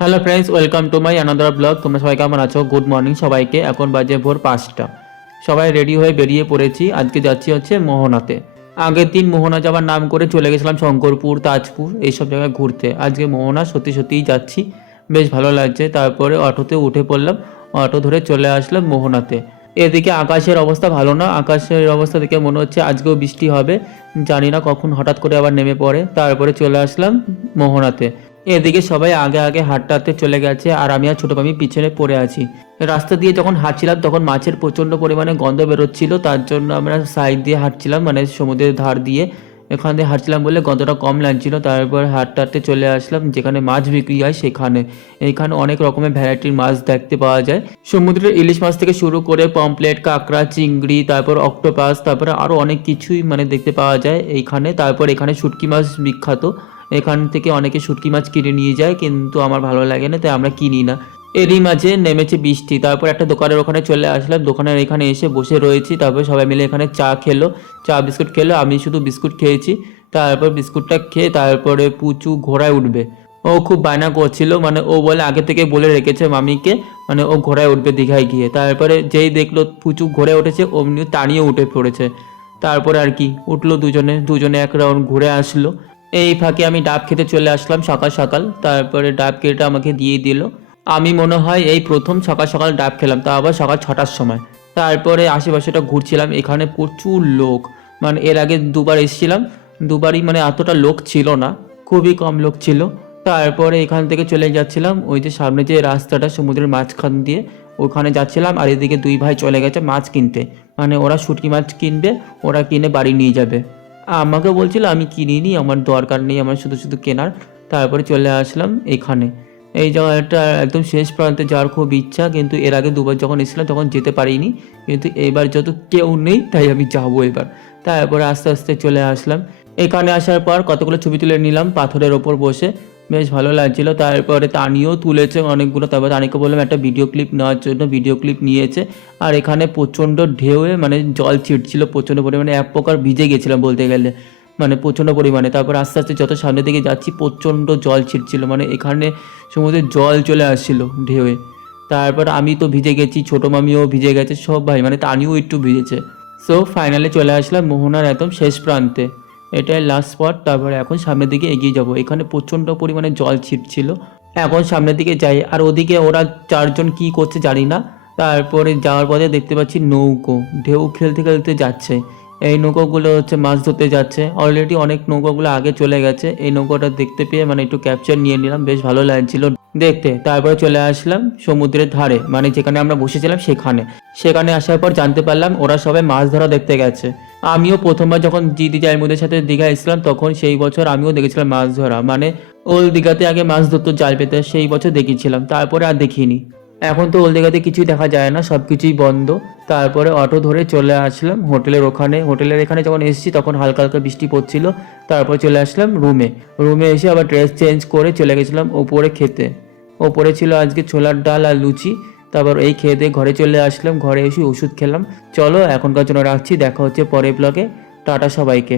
Hello friends, welcome to my another blog. তোমরা সবাই কেমন আছো? গুড মর্নিং সবাইকে। এখন বাজে ভোর 5টা। সবাই রেডি হয়ে বেরিয়ে পড়েছি। আজকে যাচ্ছি হচ্ছে মোহনাতে। আগের দিন মোহনা যাওয়ার নাম করে চলে গেছিলাম শঙ্করপুর, তাজপুর এইসব জায়গায় ঘুরতে। আজকে মোহনা সত্যি সত্যিই যাচ্ছি, বেশ ভালো লাগছে। তারপরে অটোতে উঠে পড়লাম, অটো ধরে চলে আসলাম মোহনাতে। এদিকে আকাশের অবস্থা ভালো না, আকাশের অবস্থা দেখে মনে হচ্ছে আজকেও বৃষ্টি হবে। জানি না কখন হঠাৎ করে আবার নেমে পড়ে। তারপরে চলে আসলাম মোহনাতে। এদিকে সবাই আগে আগে হাঁটতে হাঁটতে চলে গেছে, আর আমি আর ছোটো মামি পিছনে পড়ে আছি। রাস্তা দিয়ে যখন হাঁটছিলাম তখন মাছের প্রচণ্ড পরিমাণে গন্ধ বেরোচ্ছিল, তার জন্য আমরা সাইড দিয়ে হাঁটছিলাম, মানে সমুদ্রের ধার দিয়ে। এখান দিয়ে হাঁটছিলাম বলে গন্ধটা কম লাগছিল। তারপর হাঁটতে হাঁটতে চলে আসলাম যেখানে মাছ বিক্রি হয় সেখানে। এইখানে অনেক রকমের ভ্যারাইটির মাছ দেখতে পাওয়া যায়। সমুদ্রের ইলিশ মাছ থেকে শুরু করে পমপ্লেট, কাঁকড়া, চিংড়ি, তারপর অক্টোপাস, তারপরে আরও অনেক কিছুই মানে দেখতে পাওয়া যায় এইখানে। তারপর এখানে শুটকি মাছ বিখ্যাত। এখান থেকে অনেকে শুটকি মাছ কিনে নিয়ে যায়, কিন্তু আমার ভালো লাগে না, তাই আমরা কিনি না। এরই মাঝে নেমেছে বৃষ্টি। তারপর একটা দোকানের ওখানে চলে আসলাম, দোকানের এখানে এসে বসে রয়েছি। তারপর সবাই মিলে এখানে চা খেলো, চা বিস্কুট খেলো। আমি শুধু বিস্কুট খেয়েছি। তারপর বিস্কুটটা খেয়ে তারপরে পুচু ঘোড়ায় উঠবে। ও খুব বায়না করছিল, মানে ও বলে আগে থেকে বলে রেখেছে মামিকে, মানে ও ঘোড়ায় উঠবে দীঘায় গিয়ে। তারপরে যেই দেখলো পুচু ঘোড়ায় উঠেছে অমনি তাড়িয়ে উঠে পড়েছে। তারপরে আর কি উঠলো, দুজনে দুজনে এক রাউন্ড ঘুরে আসলো। এই ফাঁকে আমি ডাব খেতে চলে আসলাম সকাল সকাল। তারপরে ডাব কেটে আমাকে দিয়ে দিল। আমি মনে হয় এই প্রথম সকাল সকাল ডাব খেলাম, তা আবার সকাল 6টার সময়। তারপরে আশেপাশেটা ঘুরছিলাম, এখানে প্রচুর লোক। মানে এর আগে দুবার এসেছিলাম, দুবারই মানে এতটা লোক ছিল না, খুবই কম লোক ছিল। তারপরে এখান থেকে চলে যাচ্ছিলাম ওই যে সামনে যে রাস্তাটা সমুদ্রের মাঝখান দিয়ে, ওখানে যাচ্ছিলাম। আর এদিকে দুই ভাই চলে গেছে মাছ কিনতে, মানে ওরা শুটকি মাছ কিনবে, ওরা কিনে বাড়ি নিয়ে যাবে। আমাকে বলছিল আমি কিনিনি, আমার দরকার নেই আমার শুধু শুধু কেনার। তারপরে চলে আসলাম এখানে। এই জায়গাটা একদম শেষ প্রান্তে যাওয়ার খুব ইচ্ছা, কিন্তু এর আগে দুবার যখন এসেছিলাম তখন যেতে পারিনি। কিন্তু এবার যত কেউ নেই তাই আমি যাবো এবার। তারপরে আস্তে আস্তে চলে আসলাম। এখানে আসার পর কতগুলো ছবি তুলে নিলাম পাথরের ওপর বসে, বেশ ভালো লাগছিল। তারপরে তানিও তুলেছে অনেকগুলো। তারপর তানিকে বললাম একটা ভিডিও ক্লিপ নেওয়ার জন্য, ভিডিও ক্লিপ নিয়েছে। আর এখানে প্রচণ্ড ঢেউয়ে মানে জল ছিটছিল প্রচণ্ড পরিমাণে, এক প্রকার ভিজে গেছিলাম বলতে গেলে, মানে প্রচণ্ড পরিমাণে। তারপর আস্তে আস্তে যত সামনের দিকে যাচ্ছি প্রচণ্ড জল ছিটছিল, মানে এখানে সমুদ্রে জল চলে আসছিল ঢেউয়ে। তারপর আমি তো ভিজে গেছি, ছোটো মামিও ভিজে গেছে, সব ভাই মানে তানিও একটু ভিজেছে। সো ফাইনালি চলে আসলাম মোহনার একদম শেষ প্রান্তে। এটাই লাস্ট স্পট। তারপরে এখন সামনের দিকে এগিয়ে যাব। এখানে প্রচণ্ড পরিমাণে জল ছিটছিল। এখন সামনের দিকে যাই, আর ওদিকে ওরা চারজন কি করছে জানি না। তারপরে যাওয়ার পথে দেখতে পাচ্ছি নৌকো ঢেউ খেলতে খেলতে যাচ্ছে। এই নৌকোগুলো হচ্ছে মাছ ধরতে যাচ্ছে। অলরেডি অনেক নৌকোগুলো আগে চলে গেছে। এই নৌকোটা দেখতে পেয়ে মানে একটু ক্যাপচার নিয়ে নিলাম, বেশ ভালো লাগছিল দেখতে। তারপরে চলে আসলাম সমুদ্রের ধারে, মানে যেখানে আমরা বসেছিলাম সেখানে। সেখানে আসার পর জানতে পারলাম ওরা সবাই মাছ ধরা দেখতে গেছে। আমিও প্রথমবার যখন দিদি জাইমুদের সাথে দীঘা এসেছিলাম তখন সেই বছর আমিও দেখেছিলাম মাছ ধরা, মানে ওল্ড দীঘাতে আগে মাছ ধরতো জাল পেতে, সেই বছর দেখেছিলাম। তারপরে আর দেখিনি। এখন তো ওল্ড দীঘাতে কিছুই দেখা যায় না, সব কিছুই বন্ধ। তারপরে অটো ধরে চলে আসলাম হোটেলের ওখানে। হোটেলের এখানে যখন এসেছি তখন হালকা হালকা বৃষ্টি পড়ছিল। তারপর চলে আসলাম রুমে। রুমে এসে আবার ড্রেস চেঞ্জ করে চলে গেছিলাম ওপরে খেতে। ওপরে ছিল আজকে ছোলার ডাল আর লুচি। তারপর এই খেয়ে দিয়ে ঘরে চলে আসলাম, ঘরে এসে ওষুধ খেলাম। চলো এখনকার জন্য রাখছি, দেখা হচ্ছে পরের ব্লগে। টাটা সবাইকে।